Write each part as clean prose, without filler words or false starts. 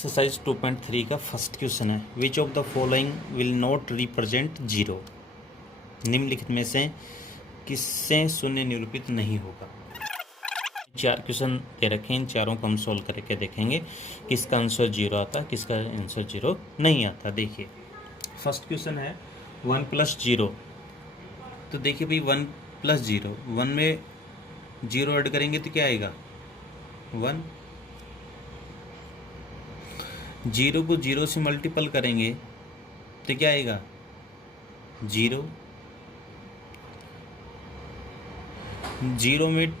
Exercise 2.3 का first question है, which of the following will not represent zero. निम्नलिखित में से किससे शून्य निरूपित नहीं होगा। चार क्वेश्चन दे रखे हैं, इन चारों को हम सोल्व करके देखेंगे किसका आंसर जीरो आता, किसका आंसर जीरो नहीं आता। देखिए फर्स्ट क्वेश्चन है 1 + 0। तो देखिए भाई 1 + 0, 1 में 0 ऐड करेंगे तो क्या आएगा 1। 0 को 0 से मल्टीपल करेंगे तो क्या आएगा 0। 0 में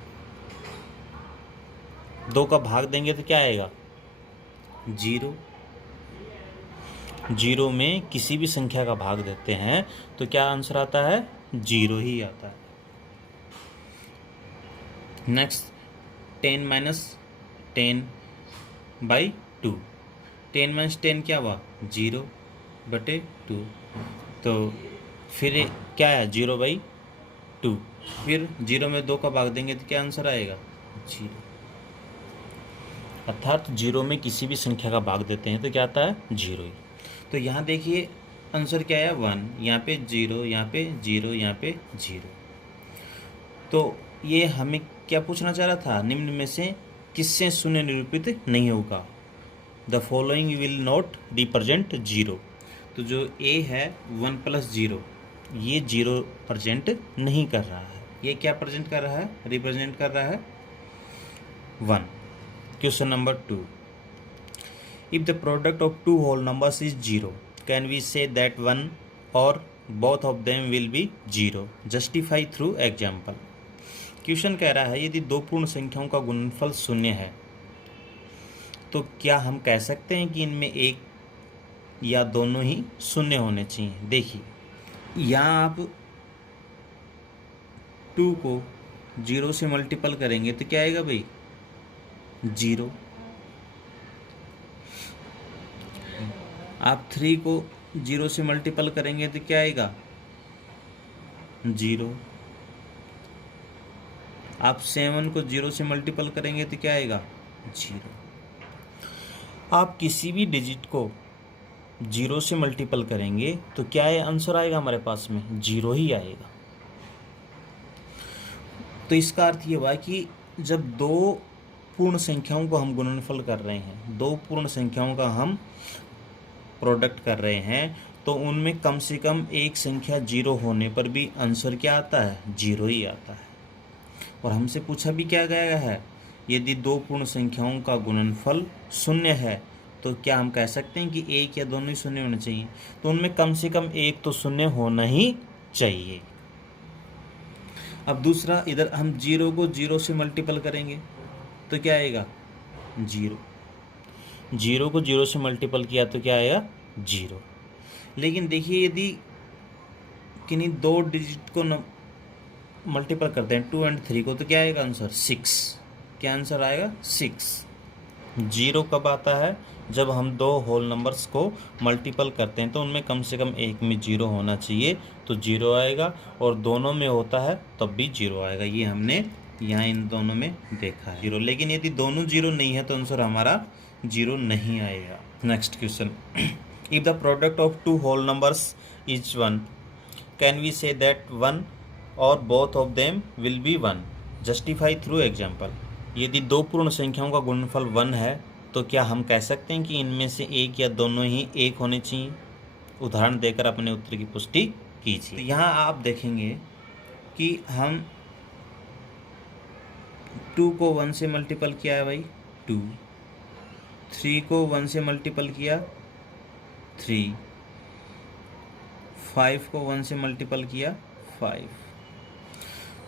2 का भाग देंगे तो क्या आएगा 0। 0 में किसी भी संख्या का भाग देते हैं तो क्या आंसर आता है 0 ही आता है। नेक्स्ट 10 - 10/2। 10 - 10 क्या हुआ 0/2। तो फिर क्या है 0/2। फिर 0 में 2 का भाग देंगे तो क्या आंसर आएगा 0। अर्थात 0 में किसी भी संख्या का भाग देते हैं तो क्या आता है 0 ही। तो यहाँ देखिए आंसर क्या है 1, यहाँ पे 0, यहाँ पे 0, यहाँ पे 0। तो ये हमें क्या पूछना चाह रहा था, निम्न में से किससे शून्य निरूपित नहीं होगा। The following will not represent zero. तो जो ए है 1 + 0, ये 0 प्रेजेंट नहीं कर रहा है। ये क्या प्रेजेंट कर रहा है, रिप्रेजेंट कर रहा है 1। Question number 2, if the product of two whole numbers is 0, can we say that one or both of them will be 0। Justify through example. Question कह रहा है यदि दो पूर्ण संख्याओं का गुणनफल 0 है तो क्या हम कह सकते हैं कि इनमें एक या दोनों ही 0 होने चाहिए। देखिए यहाँ आप 2 को 0 से मल्टीपल करेंगे तो क्या आएगा भाई 0। आप 3 को 0 से मल्टीपल करेंगे तो क्या आएगा 0। आप 7 को 0 से मल्टीपल करेंगे तो क्या आएगा 0। आप किसी भी डिजिट को 0 से मल्टीपल करेंगे तो क्या है आंसर आएगा हमारे पास में 0 ही आएगा। तो इसका अर्थ ये हुआ कि जब दो पूर्ण संख्याओं को हम गुणनफल कर रहे हैं, दो पूर्ण संख्याओं का हम प्रोडक्ट कर रहे हैं, तो उनमें कम से कम एक संख्या 0 होने पर भी आंसर क्या आता है 0 ही आता है। और हमसे पूछा भी क्या गया है, यदि दो पूर्ण संख्याओं का गुणनफल 0 है तो क्या हम कह सकते हैं कि एक या दोनों ही 0 होने चाहिए। तो उनमें कम से कम एक तो 0 होना ही चाहिए। अब दूसरा, इधर हम 0 को 0 से मल्टीपल करेंगे तो क्या आएगा 0। 0 को 0 से मल्टीपल किया तो क्या आएगा 0। लेकिन देखिए यदि किन्हीं दो डिजिट को मल्टीपल करते हैं 2 और 3 को तो क्या आएगा आंसर 6। क्या आंसर आएगा 6। 0 कब आता है, जब हम दो होल नंबर्स को मल्टीपल करते हैं तो उनमें कम से कम एक में 0 होना चाहिए तो 0 आएगा, और दोनों में होता है तब भी 0 आएगा। ये हमने यहाँ इन दोनों में देखा है 0। लेकिन यदि दोनों 0 नहीं है तो आंसर हमारा 0 नहीं आएगा। Next question, if the product of two whole numbers is 1, can we say that 1 और both of them will be 1। Justify through example. यदि दो पूर्ण संख्याओं का गुणनफल 1 है तो क्या हम कह सकते हैं कि इनमें से एक या दोनों ही एक होने चाहिए। उदाहरण देकर अपने उत्तर की पुष्टि कीजिए। तो यहाँ आप देखेंगे कि हम 2 को 1 से मल्टीपल किया है भाई 2, 3 को 1 से मल्टीपल किया 3, 5 को 1 से मल्टीपल किया 5।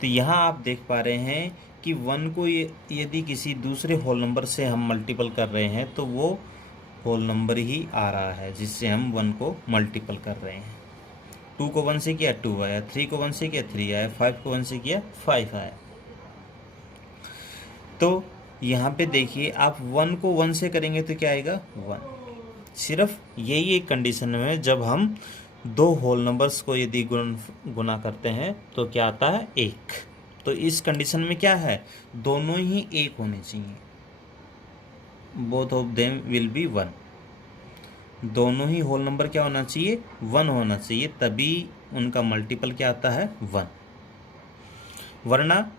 तो यहाँ आप देख पा रहे हैं कि 1 को यदि किसी दूसरे होल नंबर से हम मल्टीपल कर रहे हैं तो वो होल नंबर ही आ रहा है जिससे हम 1 को मल्टीपल कर रहे हैं। 2 को 1 से किया 2 आया, 3 को 1 से किया 3 आया, 5 को 1 से किया 5 आया। तो यहाँ पे देखिए आप 1 को 1 से करेंगे तो क्या आएगा 1। सिर्फ यही एक कंडीशन है जब हम दो होल नंबर्स को यदि गुना करते हैं तो क्या आता है 1। तो इस कंडीशन में क्या है, दोनों ही 1 होने चाहिए। Both of them will be 1। दोनों ही होल नंबर क्या होना चाहिए, 1 होना चाहिए, तभी उनका मल्टीपल क्या आता है, 1। वरना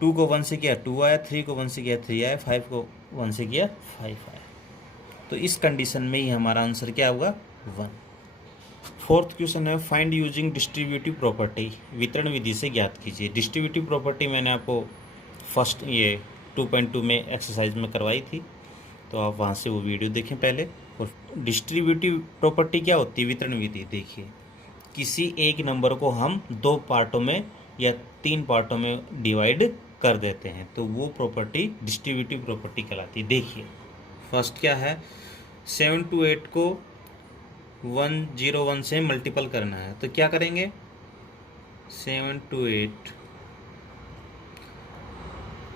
2 को 1 से किया 2 आया, 3 को 1 से किया 3 आया, 5 को 1 से किया 5 आया। तो इस कंडीशन में ही हमारा आंसर क्या होगा, 1। फोर्थ क्वेश्चन है फाइंड यूजिंग डिस्ट्रीब्यूटिव प्रॉपर्टी, वितरण विधि से ज्ञात कीजिए। डिस्ट्रीब्यूटिव प्रॉपर्टी मैंने आपको फर्स्ट ये 2.2 में एक्सरसाइज में करवाई थी, तो आप वहाँ से वो वीडियो देखें पहले। और डिस्ट्रीब्यूटिव प्रॉपर्टी क्या होती है, वितरण विधि। देखिए, किसी एक नंबर को हम 2 पार्टों में या 3 पार्टों में डिवाइड कर देते हैं, तो वो प्रॉपर्टी डिस्ट्रीब्यूटिव प्रॉपर्टी कहलाती है। देखिए फर्स्ट क्या है, 7 to 8 को 101 से मल्टीपल करना है, तो क्या करेंगे, 7 to 8,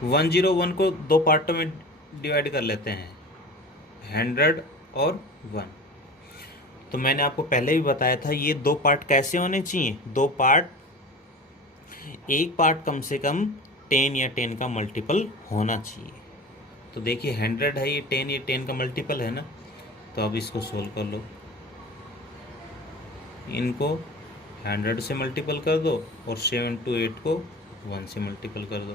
101 को 2 पार्टों में डिवाइड कर लेते हैं, 100 और 1। तो मैंने आपको पहले भी बताया था ये 2 पार्ट कैसे होने चाहिए, 2 पार्ट, एक पार्ट कम से कम 10 या 10 का मल्टीपल होना चाहिए। तो देखिए 100 है, ये 10, ये 10 का मल्टीपल है ना, तो अब इसको सोल्व कर लो। इनको 100 से मल्टीपल कर दो और 7 to 8 को 1 से मल्टीपल कर दो,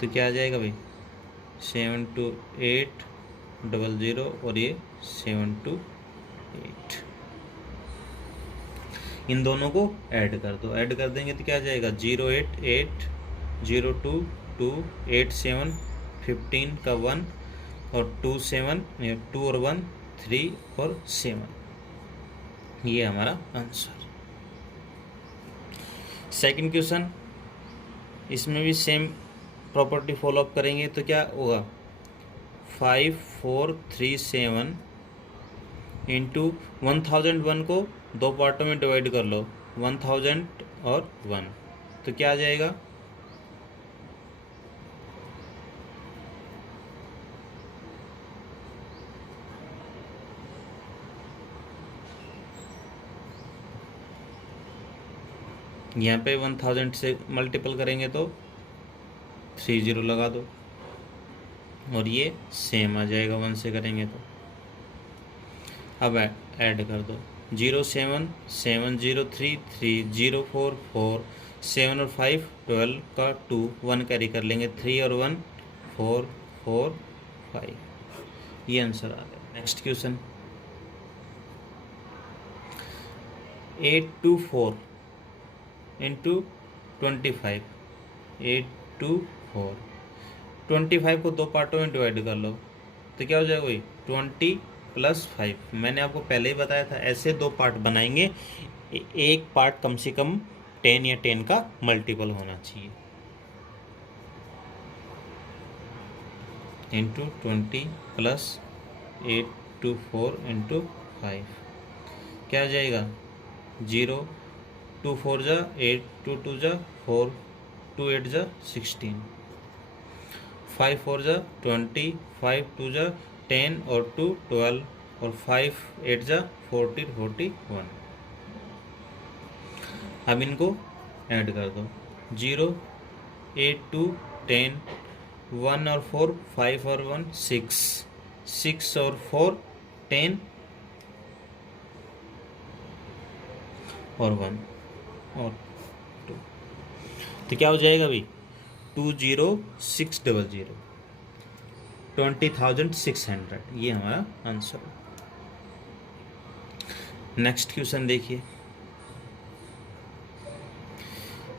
तो क्या आ जाएगा भाई, 7 to 8 00 और ये 7 to 8। इन दोनों को ऐड कर दो, ऐड कर देंगे तो क्या आ जाएगा, 088 02 2 87 15 का 1 और 2 7 2 और 1 3 और 7, ये हमारा आंसर। सेकंड क्वेश्चन, इसमें भी सेम प्रॉपर्टी फॉलो अप करेंगे, तो क्या होगा, 5437 इंटू 1001 को 2 पार्टों में डिवाइड कर लो, 1000 और 1, तो क्या आ जाएगा, यहाँ पे 1000 से मल्टीपल करेंगे तो 30 लगा दो और ये सेम आ जाएगा 1 से करेंगे तो। अब ऐड कर दो, 07 703 3 04 4 7 और 5 12 का 2 1 कैरी कर लेंगे, 3 और 1 4 4 5, ये आंसर आ गया। नेक्स्ट क्वेश्चन, 824 इंटू 25, 824, 25 को 2 पार्टों में डिवाइड कर लो, तो क्या हो जाएगा भाई, 20 + 5। मैंने आपको पहले ही बताया था ऐसे 2 पार्ट बनाएंगे, एक पार्ट कम से कम 10 या 10 का मल्टीपल होना चाहिए, इंटू 20 + 824 इंटू 5, क्या आ जाएगा, 0 2 4 जा 8, 2 2 जा 4, 2 8 जा 16, 5 4 जा 20, 5 2 जा 10 और 2 12 और 5 8 जा 40 41। अब इनको ऐड कर दो, 0 8 2 10, 1 और 4 5 और 1 6, 6 और 4 10 और 1 और 2, तो क्या हो जाएगा भाई, 20600, 20,600, ये हमारा आंसर। नेक्स्ट क्वेश्चन देखिए,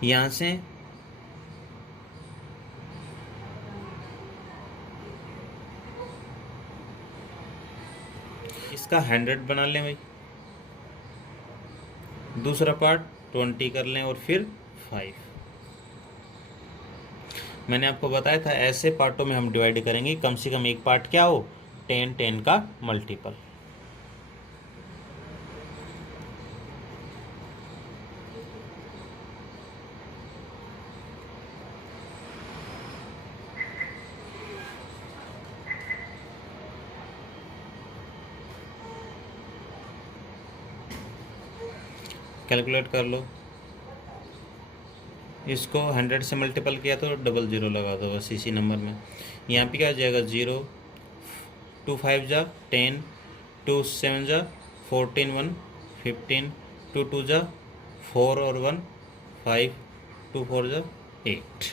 यहां से इसका 100 बना लें भाई, दूसरा पार्ट 20 कर लें और फिर 5। मैंने आपको बताया था ऐसे पार्टों में हम डिवाइड करेंगे कम से कम एक पार्ट क्या हो, 10 10 का मल्टीपल। कैलकुलेट कर लो, इसको 100 से मल्टीपल किया तो 00 लगा दो बस इसी नंबर में। यहाँ पे क्या हो जाएगा 0, 2 5 जा 10, 2 7 जा 14, 1 15, 2 2 जा 4 और 1 5, 2 4 जा 8।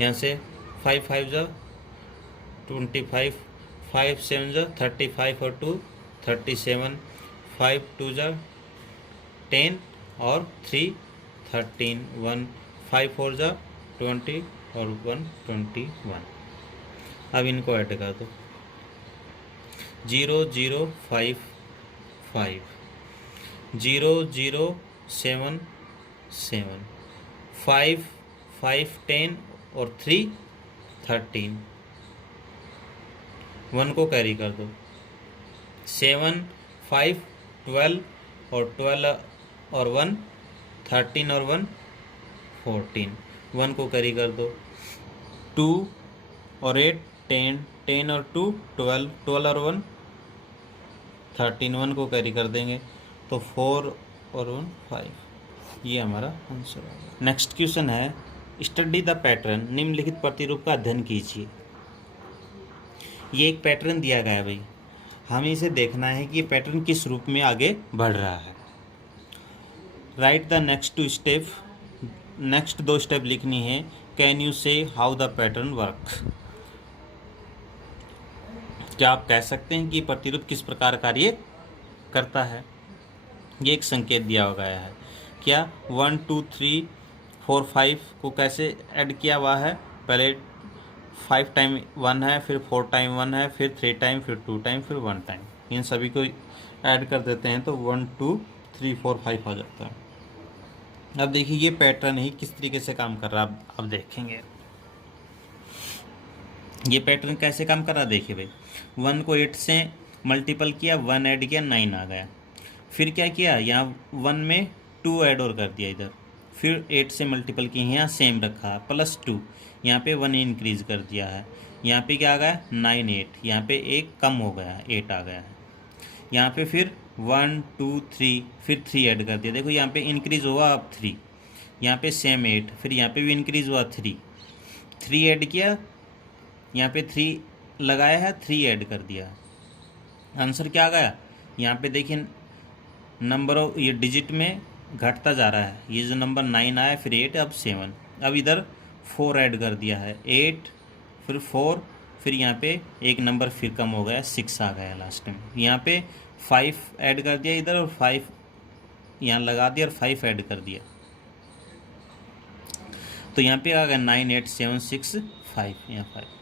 यहाँ से 5 5 जा 25, 5 7 जा 35 और 2 37, 5 2 जा 10 और 3 13, 1 5 4 जा 20 और 1 21। अब इनको ऐड कर दो 0 0 5 5, 0 0 7 7, 5 5 10 और 3 13, 1 को कैरी कर दो 7 5 12 और 12 और 1 13 और 1 14, 1 को कैरी कर दो 2 और 8 10, 10 और 2 12, 12 और 1 13, 1 को कैरी कर देंगे तो 4 और 1 5। ये हमारा आंसर होगा। नेक्स्ट क्वेश्चन है स्टडी द पैटर्न, निम्नलिखित प्रतिरूप का अध्ययन कीजिए। ये एक पैटर्न दिया गया है भाई, हमें इसे देखना है कि ये पैटर्न किस रूप में आगे बढ़ रहा है। Right the next 2 step, next 2 step लिखनी है। कैन यू से हाउ द पैटर्न वर्क, क्या आप कह सकते हैं कि प्रतिरूप किस प्रकार कार्य करता है। ये एक संकेत दिया गया है, क्या 1 2 3 4 5 को कैसे ऐड किया हुआ है। पहले 5 टाइम 1 है, फिर 4 टाइम 1 है, फिर 3 टाइम, फिर 2 टाइम, फिर 1 टाइम। इन सभी को ऐड कर देते हैं तो 1 2 3 4 5 आ जाता है। अब देखिए ये पैटर्न ही किस तरीके से काम कर रहा है, अब देखेंगे ये पैटर्न कैसे काम कर रहा है। देखिए भाई 1 को 8 से मल्टीपल किया, 1 ऐड किया, 9 आ गया। फिर क्या किया, यहाँ 1 में 2 ऐड और कर दिया इधर, फिर 8 से मल्टीपल किया, यहाँ सेम रखा +2, यहाँ पे 1 इंक्रीज कर दिया है। यहाँ पे क्या आ गया 9 8, यहाँ पे एक कम हो गया 8 आ गया है। यहाँ पे फिर 1 2 3, फिर 3 ऐड कर दिया। देखो यहाँ पे इंक्रीज हुआ अब 3, यहाँ पे सेम 8, फिर यहाँ पे भी इंक्रीज हुआ 3 ऐड किया, यहाँ पे 3 लगाया है, 3 ऐड कर दिया। आंसर क्या आ गया, यहाँ पे देखिए नंबर ऑफ ये डिजिट में घटता जा रहा है। ये जो नंबर 9 आया, फिर 8, अब 7, अब इधर 4 ऐड कर दिया है, 8 फिर 4, फिर यहाँ पे एक नंबर फिर कम हो गया, 6 आ गया लास्ट में। यहाँ पे 5 ऐड कर दिया इधर, और 5 यहाँ लगा दिया और 5 ऐड कर दिया, तो यहाँ पे आ गया 9 8 7 6 5, यहाँ 5।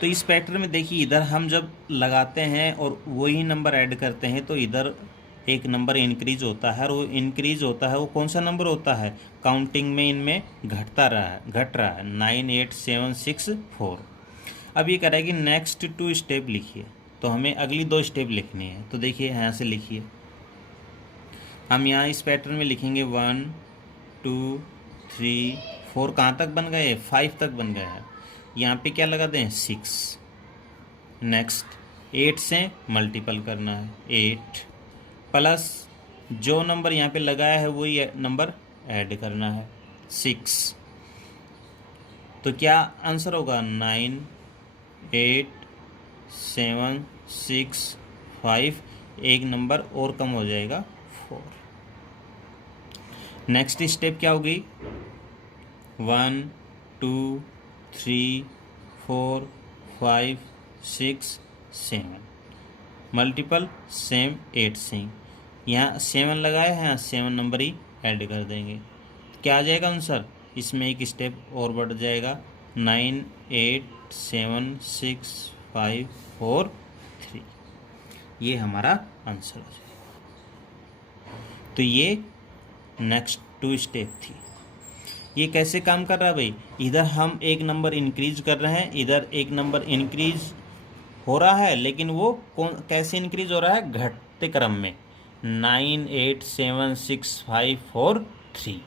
तो इस पैटर्न में देखिए इधर हम जब लगाते हैं और वही नंबर ऐड करते हैं तो इधर एक नंबर इंक्रीज होता है, और वो इंक्रीज होता है वो कौन सा नंबर होता है, काउंटिंग में इनमें घट रहा है 9 8 7 6 4। अब ये कह रहा है कि नेक्स्ट 2 स्टेप लिखिए, तो हमें अगली 2 स्टेप लिखनी है। तो देखिए यहाँ से लिखिए, हम यहाँ इस पैटर्न में लिखेंगे 1 2 3 4, कहाँ तक बन गए 5 तक बन गया है। यहाँ पे क्या लगा दें 6, नेक्स्ट 8 से मल्टीपल करना है 8, प्लस जो नंबर यहाँ पे लगाया है वही नंबर ऐड करना है 6। तो क्या आंसर होगा 9 8 7 6 5, एक नंबर और कम हो जाएगा 4। नेक्स्ट स्टेप क्या होगी 1 2 3 4 5 6 7, मल्टीपल सेम 8 से, यहाँ 7 लगाया है, यहाँ 7 नंबर ही ऐड कर देंगे। क्या आ जाएगा आंसर, इसमें एक स्टेप और बढ़ जाएगा 9 8 7 6 5 4 3, ये हमारा आंसर हो जाएगा। तो ये नेक्स्ट 2 स्टेप थी। ये कैसे काम कर रहा है भाई, इधर हम एक नंबर इंक्रीज कर रहे हैं, इधर एक नंबर इंक्रीज हो रहा है, लेकिन वो कैसे इंक्रीज हो रहा है, घटते क्रम में 9 8 7 6 5 4 3।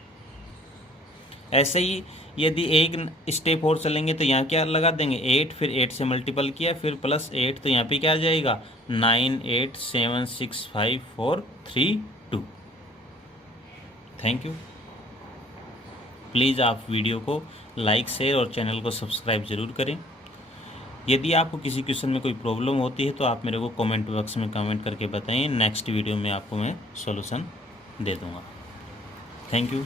ऐसे ही यदि एक स्टेप और चलेंगे तो यहाँ क्या लगा देंगे 8, फिर 8 से मल्टीपल किया, फिर +8, तो यहाँ पे क्या आ जाएगा 9 8 7 6 5 4 3 2। Thank you. प्लीज़ आप वीडियो को लाइक शेयर और चैनल को सब्सक्राइब ज़रूर करें। यदि आपको किसी क्वेश्चन में कोई प्रॉब्लम होती है तो आप मेरे को कमेंट बॉक्स में कमेंट करके बताएं, नेक्स्ट वीडियो में आपको मैं सॉल्यूशन दे दूँगा। Thank you.